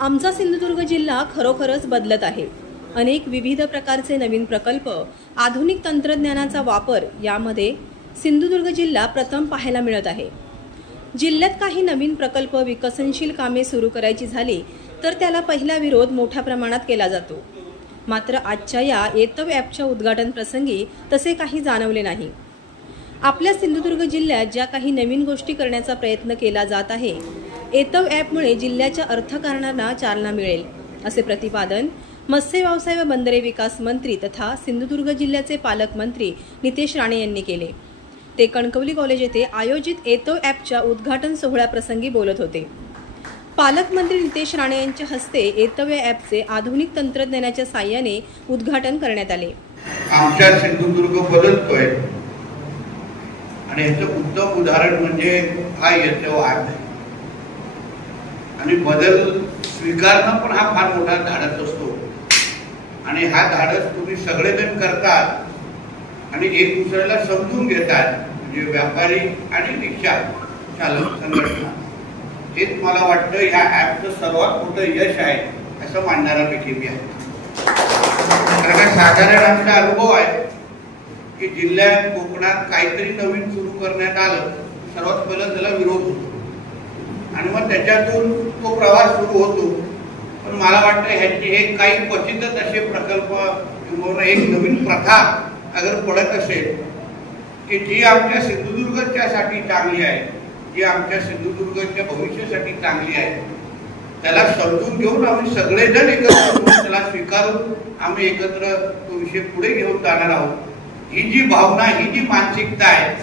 आमचा सिंधुदुर्ग जिल्हा खरोखरच बदलत आहे। अनेक विविध प्रकारचे नवीन प्रकल्प, आधुनिक तंत्रज्ञानाचा वापर यामध्ये सिंधुदुर्ग जिल्हा प्रथम पाहायला मिळत आहे। जिल्ह्यात काही नवीन प्रकल्प, विकसनशील कामे सुरू करायची झाली तर त्याला पहिला विरोध मोठ्या प्रमाणात केला जातो। मात्र आजच्या या एतव ॲपच्या उद्घाटन प्रसंगी तसे काही जाणवले नाही। आपल्या सिंधुदुर्ग जिल्ह्यात ज्या काही नवीन गोष्टी करण्याचा प्रयत्न केला जात आहे, एतव ॲपमुळे जिल्ह्याच्या अर्थकारणाला चालना मिळेल, असे प्रतिपादन मत्स्य व्यवसाय व बंदरे विकास मंत्री तथा सिंधुदुर्ग जिल्ह्याचे पालकमंत्री नितेश राणे यांनी केले। ते कणकवली कॉलेज येथे आयोजित एतव ॲपच्या उद्घाटन सोहळ्याप्रसंगी बोलत होते। पालकमंत्री नितेश राणे यांच्या हस्ते एतव ॲपचे आधुनिक तंत्रज्ञानाच्या साहाय्याने उद्घाटन करण्यात आले। आमच्या सिंधुदुर्ग बदलतोय आणि याचं उत्तम उदाहरण म्हणजे हा एतव ॲप आहे। आणि बदल स्वीकारणं पण हा फार मोठा धाडस असतो आणि हा धाडस तुम्ही सगळेजण करतात आणि एक दुसऱ्याला समजून घेतात, म्हणजे व्यापारी आणि रिक्षा चालक संघटना। हेच मला वाटतं ह्या ॲपचं सर्वात मोठं यश आहे असं मानणाऱ्यापैकी मी आहे। कारण साधारण आमचा अनुभव आहे की जिल्ह्यात, कोकणात काहीतरी नवीन सुरू करण्यात आलं, सर्वात पहिला त्याला विरोध होतो आणि मग त्याच्यातून तो प्रवास सुरू होतो। पण मला वाटतं ह्याचे हे काही क्वचितच असे प्रकल्प किंवा एक नवीन प्रथा अगर पडत असेल की जी आमच्या सिंधुदुर्गच्यासाठी चांगली आहे, जी आमच्या सिंधुदुर्गच्या भविष्यासाठी चांगली आहे, त्याला समजून घेऊन आम्ही सगळेजण एकत्र त्याला स्वीकारून आम्ही एकत्र तो विषय पुढे घेऊन जाणार आहोत। ही जी भावना, ही जी मानसिकता आहे,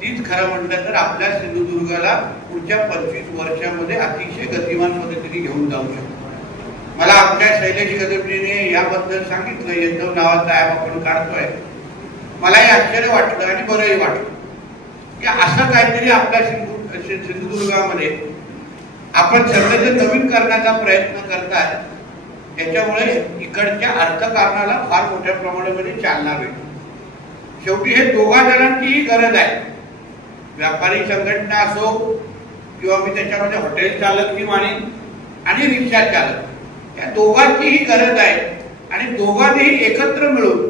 तीच खरं म्हटलं तर आपल्या सिंधुदुर्गाला पुढच्या 25 वर्षामध्ये अतिशय गतिमान पद्धतीने घेऊन जाऊ शकतो। मला आमच्या शैलेश गदबरीने याबद्दल सांगितलं, एतव नावाचा ॲप आपण काढतोय। मलाही आश्चर्य वाटलं आणि बरंही वाटलं की असं काहीतरी आपल्या सिंधुदुर्गामध्ये आपण सगळेजण नवीन करण्याचा प्रयत्न करतात। याच्यामुळे इकडच्या अर्थकारणाला फार मोठ्या प्रमाणामध्ये चालना मिळते। शेवटी हे दोघा जणांचीही गरज आहे, व्यापारी संघटना असो किंवा मी त्याच्यामध्ये हॉटेल चालक मानेन आणि रिक्षा चालक, या दोघांचीही गरज आहे आणि दोघांनीही एकत्र मिळून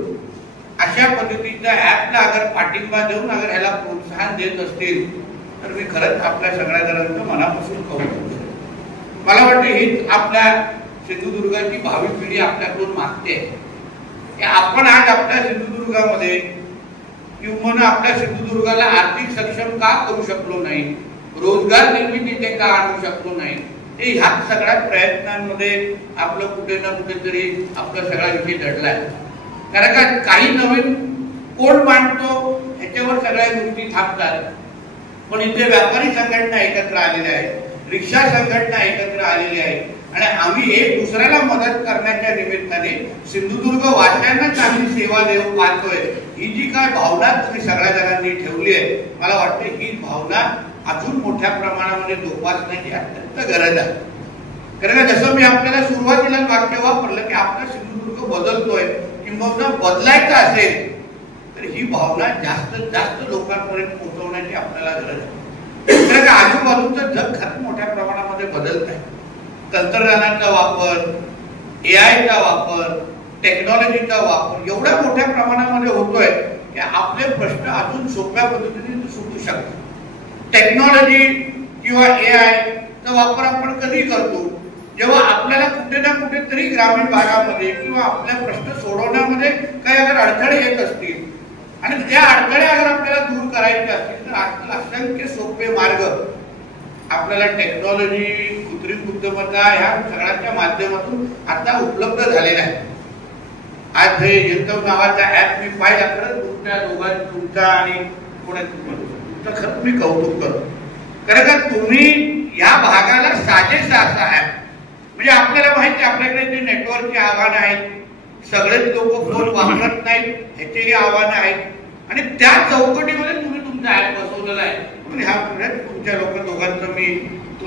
अशा पद्धतीच्या ॲपला अगर पाठिंबा देऊन अगर ह्याला प्रोत्साहन देत असतील तर मी खरंच आपल्या सगळ्या जणांचं मनापासून कौतुक करतो। मला वाटतं हीच आपल्या सिंधुदुर्गाची भावी पिढी आपल्याकडून मागते की आपण आज आपल्या सिंधुदुर्गामध्ये किंवा आपल्या सिंधुदुर्गाला आर्थिक सक्षम का करू शकलो नाही, रोजगार निर्मिती ते का आणू शकलो नाही, ते ह्या सगळ्या प्रयत्नांमध्ये आपलं कुठे ना कुठेतरी आपला सगळा विषय दडलाय। कारण का काही नवीन कोण मांडतो ह्याच्यावर सगळ्या गोष्टी थांबतात, पण इथे व्यापारी संघटना एकत्र आलेल्या आहेत, रिक्षा संघटना एकत्र आलेली आहे आणि आम्ही एक दुसऱ्याला मदत करण्याच्या निमित्ताने सिंधुदुर्ग वासियांना चांगली सेवा देऊ पाहतोय। ही जी काय भावना तुम्ही सगळ्या जणांनी ठेवली आहे, मला वाटतं ही भावना अजून मोठ्या प्रमाणामध्ये जोपासण्याची अत्यंत गरज आहे। कारण जसं मी आपल्याला सुरुवातीला वाक्य वापरलं की आपला सिंधुदुर्ग बदलतोय किंवा बदलायचा असेल तर ही भावना जास्तीत जास्त लोकांपर्यंत पोहोचवण्याची आपल्याला गरज आहे। कारण आजूबाजूचं जग खरंच मोठ्या प्रमाणामध्ये बदलत आहे। तंत्रज्ञानाचा वापर, AI चा वापर, टेक्नॉलॉजीचा वापर एवढ्या मोठ्या प्रमाणामध्ये होतोय की आपले प्रश्न अजून सोप्या पद्धतीने सुटू शकतात। टेक्नॉलॉजी किंवा AI चा वापर आपण कधी करतो, जेव्हा आपल्याला कुठे ना कुठेतरी ग्रामीण भागामध्ये किंवा आपल्या प्रश्न सोडवण्यामध्ये काही अगर अडथळे येत असतील आणि त्या अडथळे अगर आपल्याला दूर करायचे असतील तर आजकाल असंख्य सोपे मार्ग आपल्याला टेक्नॉलॉजी, कृत्रिम बुद्धिमत्ता ह्या सगळ्यांच्या माध्यमातून आता उपलब्ध झालेला आहे। आज हे एतव नावाचा ॲप मी पाहिला, खरंच तुमच्या दोघांचं, तुमचा आणि तुमचं खरंच मी कौतुक करतो। कारण का तुम्ही या भागाला साजेसा असा ॲप, म्हणजे आपल्याला माहिती आपल्याकडे जे नेटवर्कची आव्हानं आहेत, सगळेच लोक फोन वापरत नाहीत, ह्याचेही आव्हानं आहेत आणि त्या चौकटीमध्ये तुम्ही तुमचा ॲप बसवलेला आहे। म्हणून ह्या तुमच्या दोघांचं मी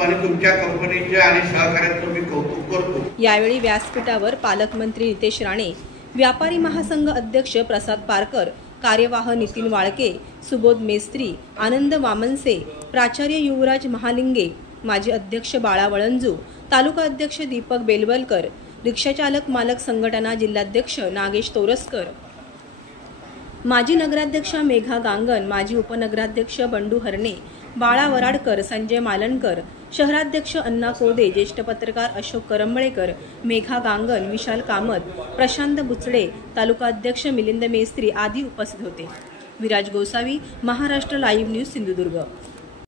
आणि तुमच्या कंपनीच्या आणि सहकार्याचं मी कौतुक करतो। यावेळी व्यासपीठावर पालकमंत्री नितेश राणे, व्यापारी महासंघ अध्यक्ष प्रसाद पारकर, कार्यवाह नितीन वाळके, सुबोध मेस्त्री, आनंद वामनसे, प्राचार्य युवराज महालिंगे, माजी अध्यक्ष बाळा वळंजू तालुका अध्यक्ष दीपक बेलवलकर, रिक्षाचालक मालक संघटना जिल्हाध्यक्ष नागेश तोरसकर, माजी नगराध्यक्षा मेघा गांगण, माजी उपनगराध्यक्ष बंडू हरणे, बाळा वराडकर, संजय मालनकर, शहराध्यक्ष अण्णा कोदे, ज्येष्ठ पत्रकार अशोक करंबळेकर, मेघा गांगण, विशाल कामत, प्रशांत बुचडे, तालुका अध्यक्ष मिलिंद मेस्त्री आदी उपस्थित होते. Viraj Gosavi, Maharashtra live news, Sindhudurg.